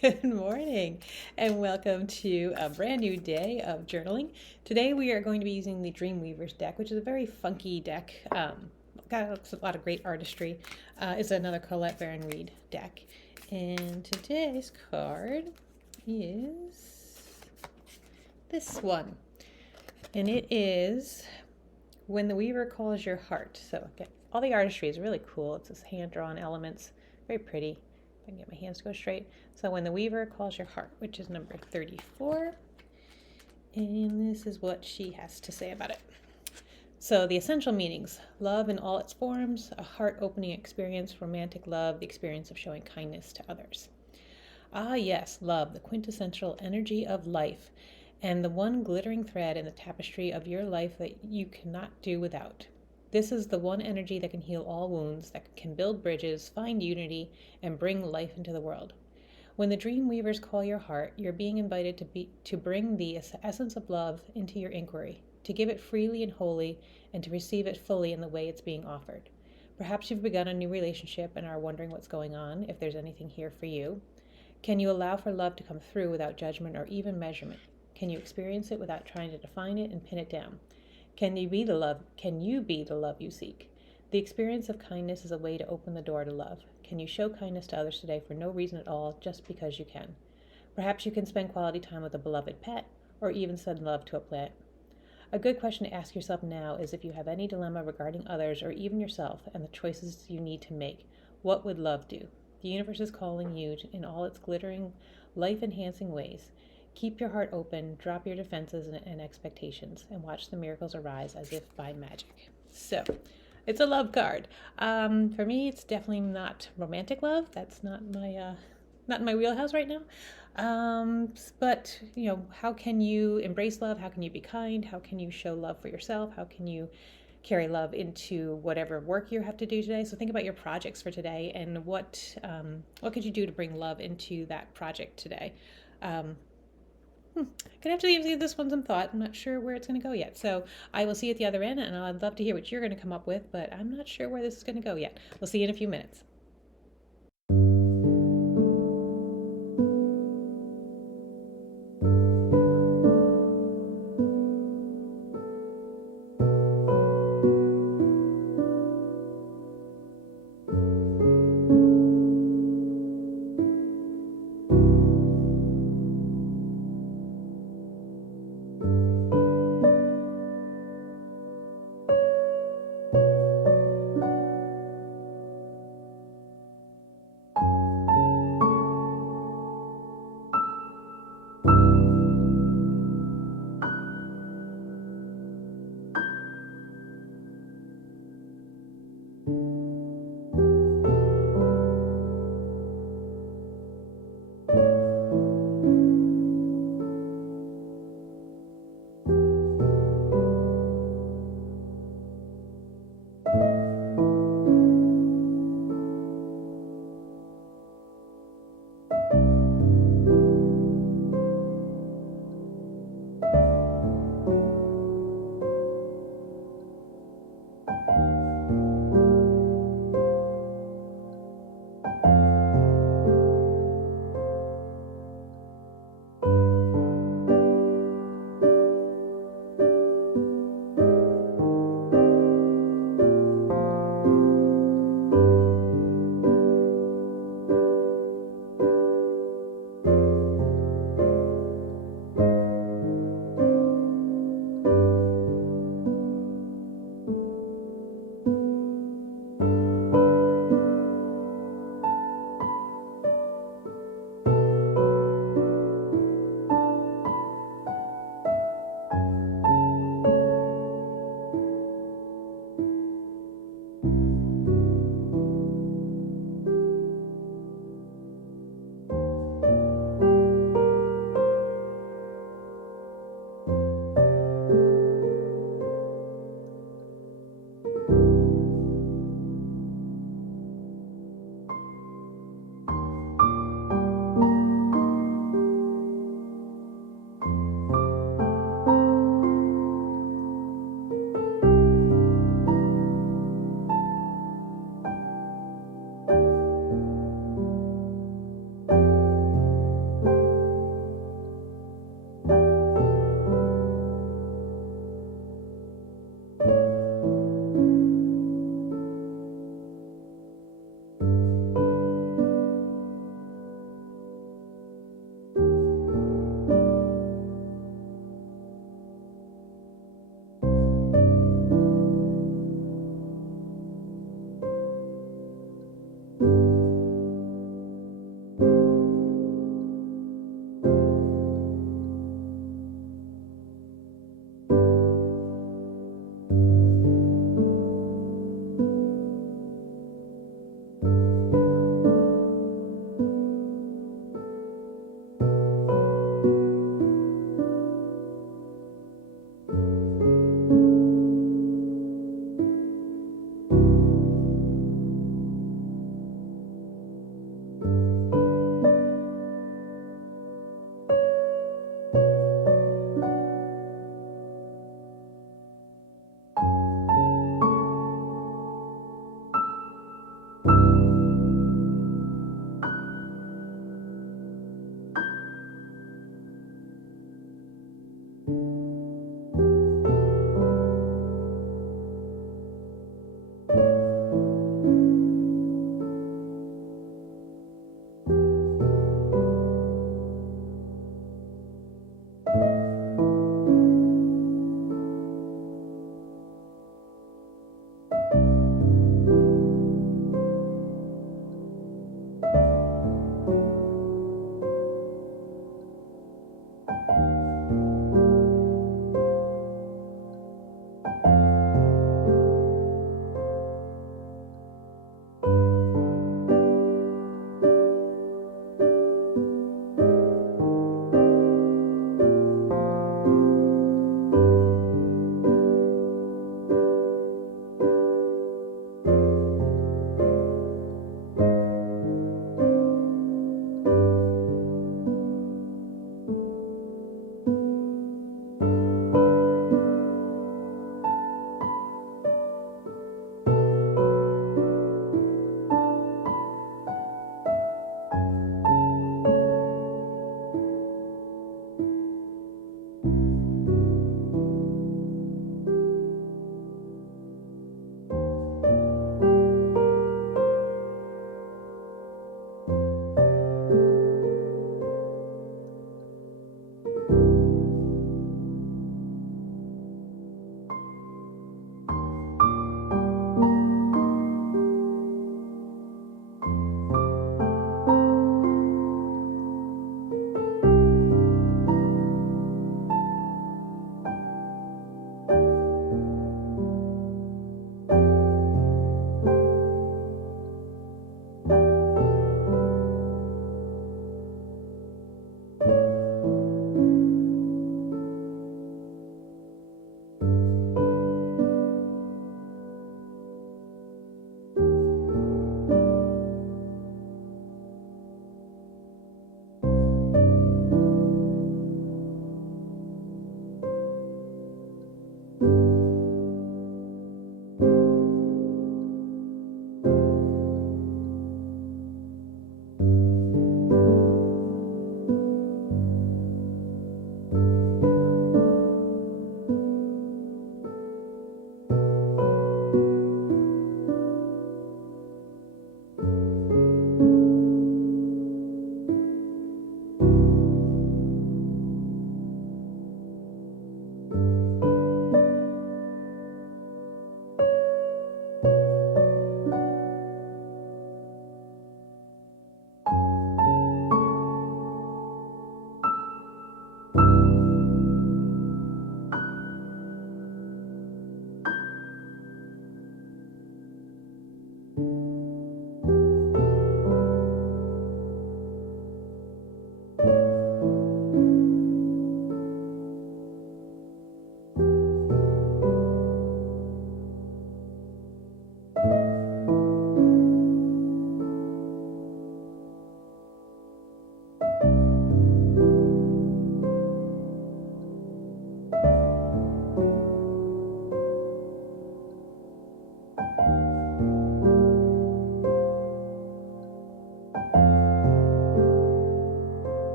Good morning, and welcome to a brand new day of journaling. Today, we are going to be using the Dreamweavers deck, which is a very funky deck. Got a lot of great artistry. It's another Colette Baron Reed deck. And today's card is this one. And it is When the Weaver Calls Your Heart. So, again, all the artistry is really cool. It's this hand drawn elements, very pretty. I can get my hands to go straight. So when the Weaver calls your heart, which is number 34, and this is what she has to say about it. So the essential meanings: love in all its forms, a heart-opening experience, romantic love, the experience of showing kindness to others. Ah, yes, love, the quintessential energy of life, and the one glittering thread in the tapestry of your life that you cannot do without. This is the one energy that can heal all wounds, that can build bridges, find unity, and bring life into the world. When the dream weavers call your heart, you're being invited to bring the essence of love into your inquiry, to give it freely and wholly, and to receive it fully in the way it's being offered. Perhaps you've begun a new relationship and are wondering what's going on, if there's anything here for you. Can you allow for love to come through without judgment or even measurement? Can you experience it without trying to define it and pin it down? Can you be the love? Can you be the love you seek? The experience of kindness is a way to open the door to love. Can you show kindness to others today for no reason at all, just because you can? Perhaps you can spend quality time with a beloved pet, or even send love to a plant. A good question to ask yourself now is, if you have any dilemma regarding others or even yourself and the choices you need to make, what would love do? The universe is calling you in all its glittering, life-enhancing ways. Keep your heart open, drop your defenses and expectations, and watch the miracles arise as if by magic. So, it's a love card. For me, it's definitely not romantic love. That's not in my wheelhouse right now. But how can you embrace love? How can you be kind? How can you show love for yourself? How can you carry love into whatever work you have to do today? So think about your projects for today, and what could you do to bring love into that project today? Gonna have to give this one some thought. I'm not sure where it's gonna go yet. So I will see you at the other end, and I'd love to hear what you're gonna come up with, but I'm not sure where this is gonna go yet. We'll see you in a few minutes.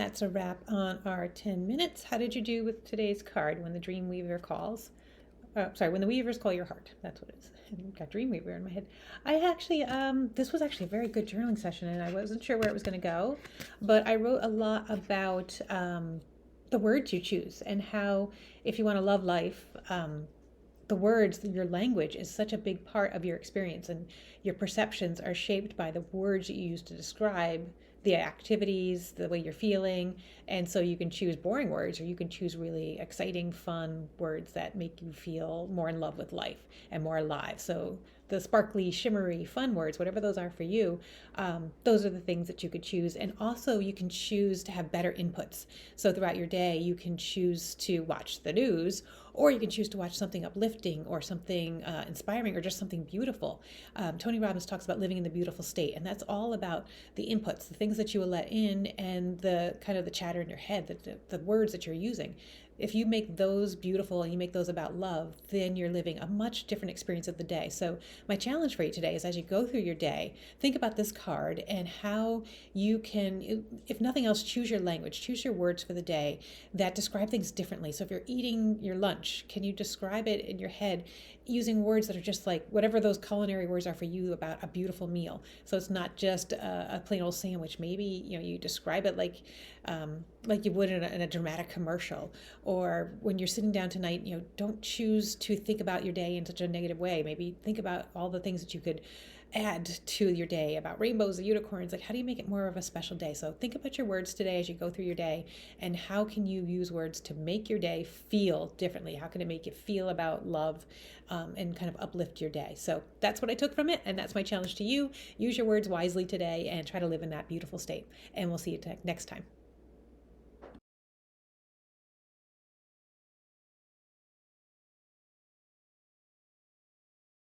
that's a wrap on our 10 minutes. How did you do with today's card when the Dreamweaver calls? Sorry, when the weavers call your heart. That's what it is. I've got Dreamweaver in my head. I actually, this was actually a very good journaling session, and I wasn't sure where it was going to go, but I wrote a lot about the words you choose and how, if you want to love life, the words, your language is such a big part of your experience, and your perceptions are shaped by the words you use to describe the activities, the way you're feeling. And so you can choose boring words, or you can choose really exciting, fun words that make you feel more in love with life and more alive. So the sparkly, shimmery, fun words, whatever those are for you, those are the things that you could choose. And also, you can choose to have better inputs. So throughout your day, you can choose to watch the news, or you can choose to watch something uplifting or something inspiring or just something beautiful. Tony Robbins talks about living in the beautiful state, and that's all about the inputs, the things that you will let in, and the kind of the chatter in your head, the words that you're using. If you make those beautiful and you make those about love, then you're living a much different experience of the day. So my challenge for you today is, as you go through your day, think about this card and how you can, if nothing else, choose your language, choose your words for the day that describe things differently. So if you're eating your lunch, can you describe it in your head using words that are just like whatever those culinary words are for you about a beautiful meal? So it's not just a plain old sandwich. Maybe you describe it like you would in a dramatic commercial. Or when you're sitting down tonight, don't choose to think about your day in such a negative way. Maybe think about all the things that you could add to your day, about rainbows and unicorns. Like, how do you make it more of a special day? So think about your words today as you go through your day, and how can you use words to make your day feel differently? How can it make it feel about love, and kind of uplift your day? So that's what I took from it, and that's my challenge to you. Use your words wisely today and try to live in that beautiful state. And we'll see you next time.